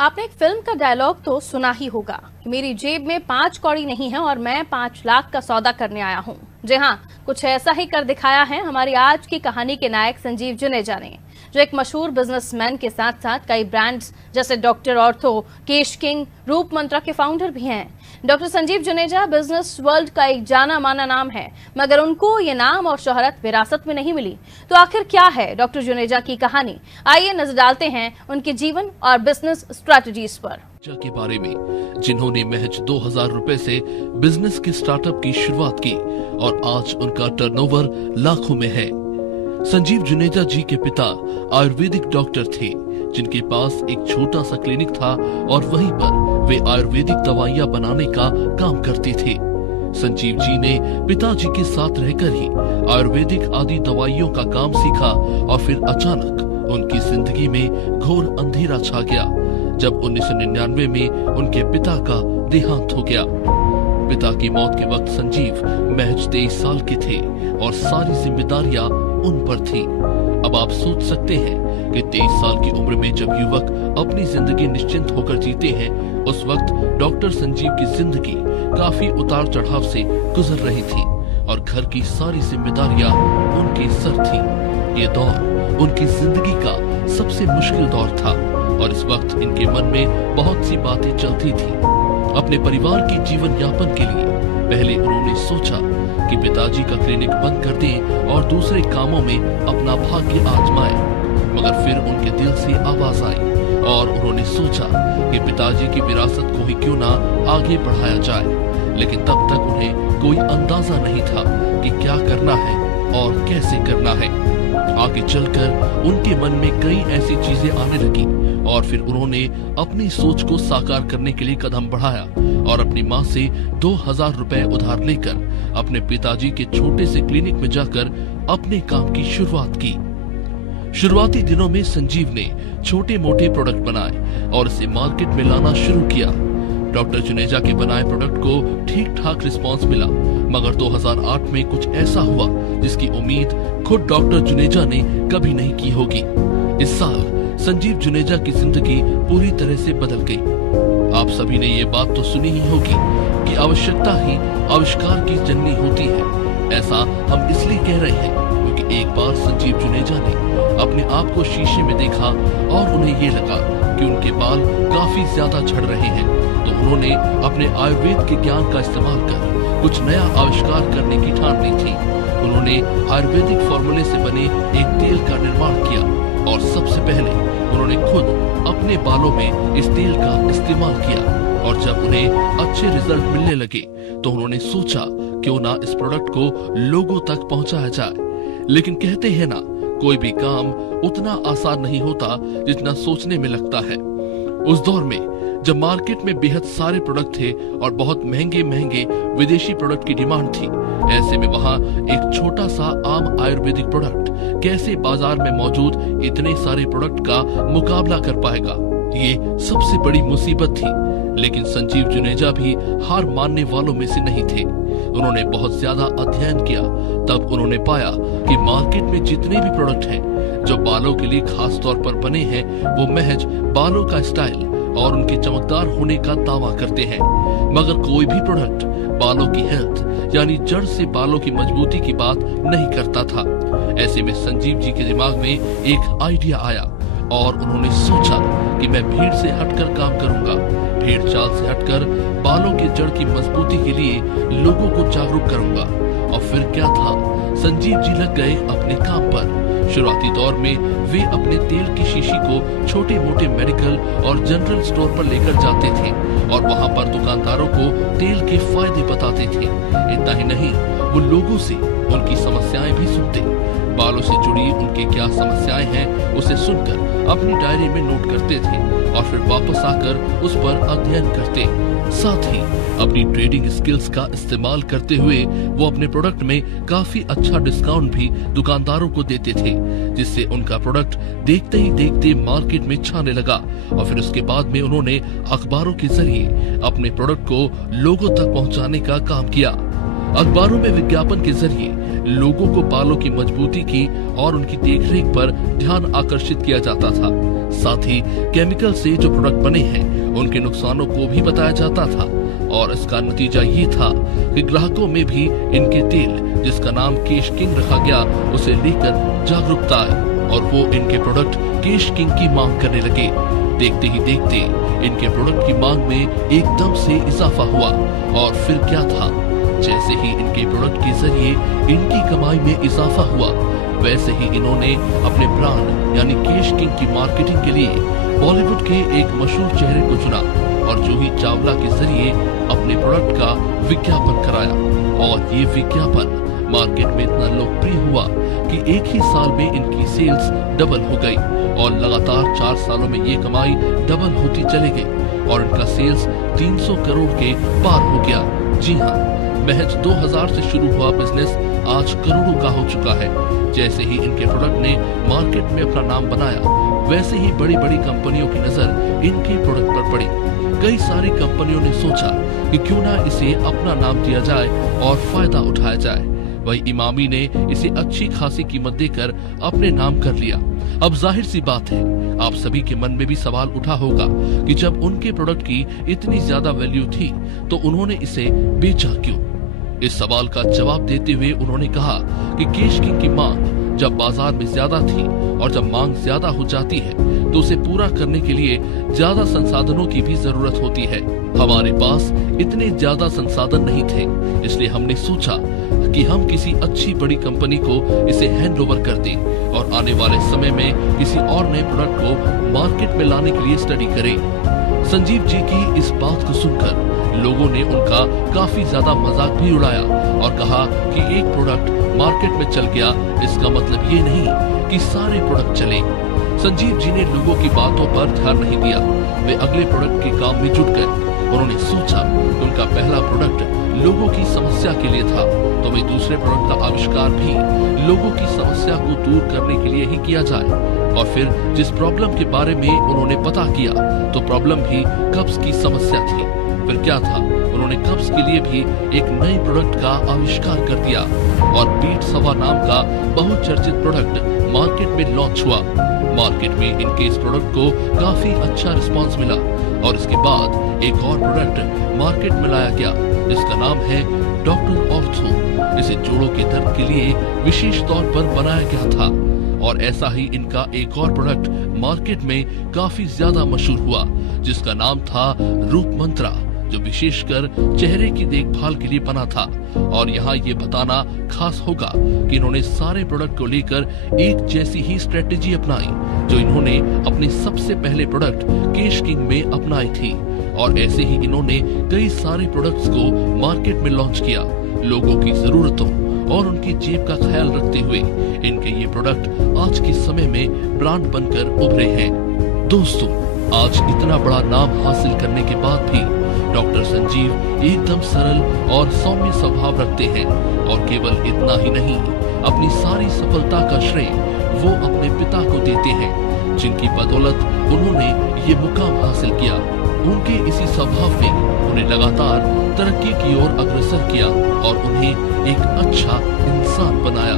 आपने एक फिल्म का डायलॉग तो सुना ही होगा कि मेरी जेब में 5 कौड़ी नहीं है और मैं 5 लाख का सौदा करने आया हूं। जी हाँ, कुछ ऐसा ही कर दिखाया है हमारी आज की कहानी के नायक संजीव जुनेजा ने, जो एक मशहूर बिजनेसमैन के साथ साथ कई ब्रांड्स जैसे डॉक्टर ऑर्थो, केश किंग, रूप मंत्रा के फाउंडर भी हैं। Doctor Sanjeev Juneja business world का एक जाना माना नाम है, मगर उनको ये नाम और शोहरत विरासत में नहीं मिली। तो आखिर क्या है डॉक्टर जुनेजा की कहानी? आइए नजर डालते हैं उनके जीवन और बिजनेस स्ट्रैटेजीज पर के बारे में, जिन्होंने महज 2000 रुपए से बिजनेस के स्टार्टअप की शुरुआत की और आज उनका टर्नओवर लाखों में है। संजीव जुनेजा जी के पिता आयुर्वेदिक डॉक्टर थे, जिनके पास एक छोटा सा क्लिनिक था और वहीं पर वे आयुर्वेदिक दवाइयां बनाने का काम करते थे। संजीव जी ने पिताजी के साथ रहकर ही आयुर्वेदिक आदि दवाइयों का काम सीखा और फिर अचानक उनकी जिंदगी में घोर अंधेरा छा गया जब 1999 में उनके पिता का देहांत हो गया। पिता की मौत के वक्त संजीव महज 23 साल के थे और सारी जिम्मेदारियां उन पर थी। अब आप सोच सकते हैं कि 23 साल की उम्र में जब युवक अपनी जिंदगी निश्चिंत होकर जीते हैं, उस वक्त डॉक्टर संजीव की जिंदगी काफी उतार चढ़ाव से गुजर रही थी और घर की सारी जिम्मेदारियां उनके सर थी। ये दौर उनकी जिंदगी का सबसे मुश्किल दौर था और इस वक्त इनके मन में बहुत सी बातें चलती थी। अपने परिवार की जीवन यापन के लिए पहले उन्होंने सोचा कि पिताजी का क्लिनिक बंद कर दें और दूसरे कामों में अपना भाग्य आजमाएं, मगर फिर उनके दिल से आवाज आई और उन्होंने सोचा कि पिताजी की विरासत को ही क्यों ना आगे बढ़ाया जाए। लेकिन तब तक उन्हें कोई अंदाजा नहीं था कि क्या करना है और कैसे करना है। आगे चलकर उनके मन में कई ऐसी चीजें आने लगी और फिर उन्होंने अपनी सोच को साकार करने के लिए कदम बढ़ाया और अपनी माँ से 2000 रुपए उधार लेकर अपने पिताजी के छोटे से क्लिनिक में जाकर अपने काम की शुरुआत की। शुरुआती दिनों में संजीव ने छोटे मोटे प्रोडक्ट बनाए और इसे मार्केट में लाना शुरू किया। डॉक्टर जुनेजा के बनाए प्रोडक्ट को ठीक ठाक रिस्पांस मिला, मगर 2008 में कुछ ऐसा हुआ जिसकी उम्मीद खुद डॉक्टर जुनेजा ने कभी नहीं की होगी। इस साल संजीव जुनेजा की जिंदगी पूरी तरह से बदल गई। आप सभी ने ये बात तो सुनी ही होगी कि आवश्यकता ही आविष्कार की जननी होती है। ऐसा हम इसलिए कह रहे हैं क्योंकि एक बार संजीव जुनेजा ने अपने आप को शीशे में देखा और उन्हें ये लगा कि उनके बाल काफी ज्यादा झड़ रहे हैं, तो उन्होंने अपने आयुर्वेद के ज्ञान का इस्तेमाल कर कुछ नया आविष्कार करने की ठान ली थी। उन्होंने आयुर्वेदिक फॉर्मूले से बने एक तेल का निर्माण किया और सबसे पहले उन्होंने खुद अपने बालों में इस तेल का इस्तेमाल किया और जब उन्हें अच्छे रिजल्ट मिलने लगे तो उन्होंने सोचा क्यों ना इस प्रोडक्ट को लोगों तक पहुंचाया जाए। लेकिन कहते हैं ना, कोई भी काम उतना आसान नहीं होता जितना सोचने में लगता है। उस दौर में जब मार्केट में बेहद सारे प्रोडक्ट थे और बहुत महंगे महंगे विदेशी प्रोडक्ट की डिमांड थी, ऐसे में वहाँ एक छोटा सा आम आयुर्वेदिक प्रोडक्ट कैसे बाजार में मौजूद इतने सारे प्रोडक्ट का मुकाबला कर पाएगा, ये सबसे बड़ी मुसीबत थी। लेकिन संजीव जुनेजा भी हार मानने वालों में से नहीं थे। उन्होंने बहुत ज्यादा अध्ययन किया, तब उन्होंने पाया कि मार्केट में जितने भी प्रोडक्ट हैं जो बालों के लिए खास तौर पर बने हैं, वो महज बालों का स्टाइल और उनके चमकदार होने का दावा करते हैं, मगर कोई भी प्रोडक्ट बालों की हेल्थ यानी जड़ से बालों की मजबूती की बात नहीं करता था। ऐसे में संजीव जी के दिमाग में एक आइडिया आया और उन्होंने सोचा कि मैं भीड़ से हटकर काम करूंगा, भीड़ चाल से हटकर बालों के जड़ की मजबूती के लिए लोगों को जागरूक करूंगा। और फिर क्या था, संजीव जी लग गए अपने काम पर। शुरुआती दौर में वे अपने तेल की शीशी को छोटे मोटे मेडिकल और जनरल स्टोर पर लेकर जाते थे और वहां पर दुकानदारों को तेल के फायदे बताते थे। इतना ही नहीं, वो लोगों से उनकी समस्याएं भी सुनते। बालों से जुड़ी उनके क्या समस्याएं हैं उसे सुनकर अपनी डायरी में नोट करते थे और फिर वापस आकर उस पर अध्ययन करते। साथ ही अपनी ट्रेडिंग स्किल्स का इस्तेमाल करते हुए वो अपने प्रोडक्ट में काफी अच्छा डिस्काउंट भी दुकानदारों को देते थे, जिससे उनका प्रोडक्ट देखते ही देखते मार्केट में छाने लगा। और फिर उसके बाद में उन्होंने अखबारों के जरिए अपने प्रोडक्ट को लोगों तक पहुंचाने का काम किया। अखबारों में विज्ञापन के जरिए लोगों को बालों की मजबूती की और उनकी देखरेख पर ध्यान आकर्षित किया जाता था। साथ ही केमिकल से जो प्रोडक्ट बने हैं उनके नुकसानों को भी बताया जाता था और इसका नतीजा ये था कि ग्राहकों में भी इनके तेल जिसका नाम केश किंग रखा गया उसे लेकर जागरूकता आई और वो इनके प्रोडक्ट केश किंग की मांग करने लगे। देखते ही देखते इनके प्रोडक्ट की मांग में एकदम से इजाफा हुआ और फिर क्या था, जैसे ही इनके प्रोडक्ट के जरिए इनकी कमाई में इजाफा हुआ वैसे ही इन्होंने अपने ब्रांड यानी केश किंग की मार्केटिंग के लिए बॉलीवुड के एक मशहूर चेहरे को चुना और जूही चावला के जरिए अपने प्रोडक्ट का विज्ञापन कराया और ये विज्ञापन मार्केट में इतना लोकप्रिय हुआ कि एक ही साल में इनकी सेल्स डबल हो गई और लगातार 4 सालों में ये कमाई डबल होती चली गई और इनका सेल्स 300 करोड़ के पार हो गया। जी हाँ, महज 2000 से शुरू हुआ बिजनेस आज करोड़ों का हो चुका है। जैसे ही इनके प्रोडक्ट ने मार्केट में अपना नाम बनाया वैसे ही बड़ी बड़ी कंपनियों की नजर इनके प्रोडक्ट पर पड़ी। कई सारी कंपनियों ने सोचा कि क्यों ना इसे अपना नाम दिया जाए और फायदा उठाया जाए। वही इमामी ने इसे अच्छी खासी कीमत देकर अपने नाम कर लिया। अब जाहिर सी बात है आप सभी के मन में भी सवाल उठा होगा कि जब उनके प्रोडक्ट की इतनी ज्यादा वैल्यू थी तो उन्होंने इसे बेचा क्यों। इस सवाल का जवाब देते हुए उन्होंने कहा कि केश किंग की मांग जब बाजार में ज्यादा थी और जब मांग ज्यादा हो जाती है तो उसे पूरा करने के लिए ज्यादा संसाधनों की भी जरूरत होती है। हमारे पास इतने ज्यादा संसाधन नहीं थे, इसलिए हमने सोचा कि हम किसी अच्छी बड़ी कंपनी को इसे हैंड ओवर कर दें और आने वाले समय में किसी और नए प्रोडक्ट को मार्केट में लाने के लिए स्टडी करें। संजीव जी की इस बात को सुनकर लोगों ने उनका काफी ज्यादा मजाक भी उड़ाया और कहा कि एक प्रोडक्ट मार्केट में चल गया इसका मतलब ये नहीं कि सारे प्रोडक्ट चले। संजीव जी ने लोगों की बातों पर ध्यान नहीं दिया, वे अगले प्रोडक्ट के काम में जुट गए। उन्होंने सोचा कि उनका पहला प्रोडक्ट लोगों की समस्या के लिए था तो वे दूसरे प्रोडक्ट का आविष्कार भी लोगों की समस्या को दूर करने के लिए ही किया जाए। और फिर जिस प्रॉब्लम के बारे में उन्होंने पता किया तो प्रॉब्लम भी कब्ज की समस्या थी। फिर क्या था, उन्होंने कब्ज के लिए भी एक नए प्रोडक्ट का आविष्कार कर दिया और बीट सवा नाम का बहुचर्चित प्रोडक्ट मार्केट में लॉन्च हुआ। मार्केट में इनके इस प्रोडक्ट को काफी अच्छा रिस्पांस मिला और इसके बाद एक और प्रोडक्ट मार्केट में लाया गया जिसका नाम है डॉक्टर ऑर्थो। इसे जोड़ों के दर्द के लिए विशेष तौर पर बनाया गया था और ऐसा ही इनका एक और प्रोडक्ट मार्केट में काफी ज्यादा मशहूर हुआ जिसका नाम था रूप मंत्रा, जो विशेषकर चेहरे की देखभाल के लिए बना था। और यहाँ ये बताना खास होगा कि इन्होंने सारे प्रोडक्ट को लेकर एक जैसी ही स्ट्रेटेजी अपनाई जो इन्होंने अपने सबसे पहले प्रोडक्ट केश किंग में अपनाई थी। और ऐसे ही इन्होंने कई सारे प्रोडक्ट्स को मार्केट में लॉन्च किया। लोगों की जरूरतों और उनकी जेब का ख्याल रखते हुए इनके ये प्रोडक्ट आज के समय में ब्रांड बनकर उभरे हैं। दोस्तों, आज इतना बड़ा नाम हासिल करने के बाद भी डॉक्टर संजीव एकदम सरल और सौम्य स्वभाव रखते हैं और केवल इतना ही नहीं, अपनी सारी सफलता का श्रेय वो अपने पिता को देते हैं जिनकी बदौलत उन्होंने ये मुकाम हासिल किया। उनके इसी स्वभाव ने उन्हें लगातार तरक्की की ओर अग्रसर किया और उन्हें एक अच्छा इंसान बनाया।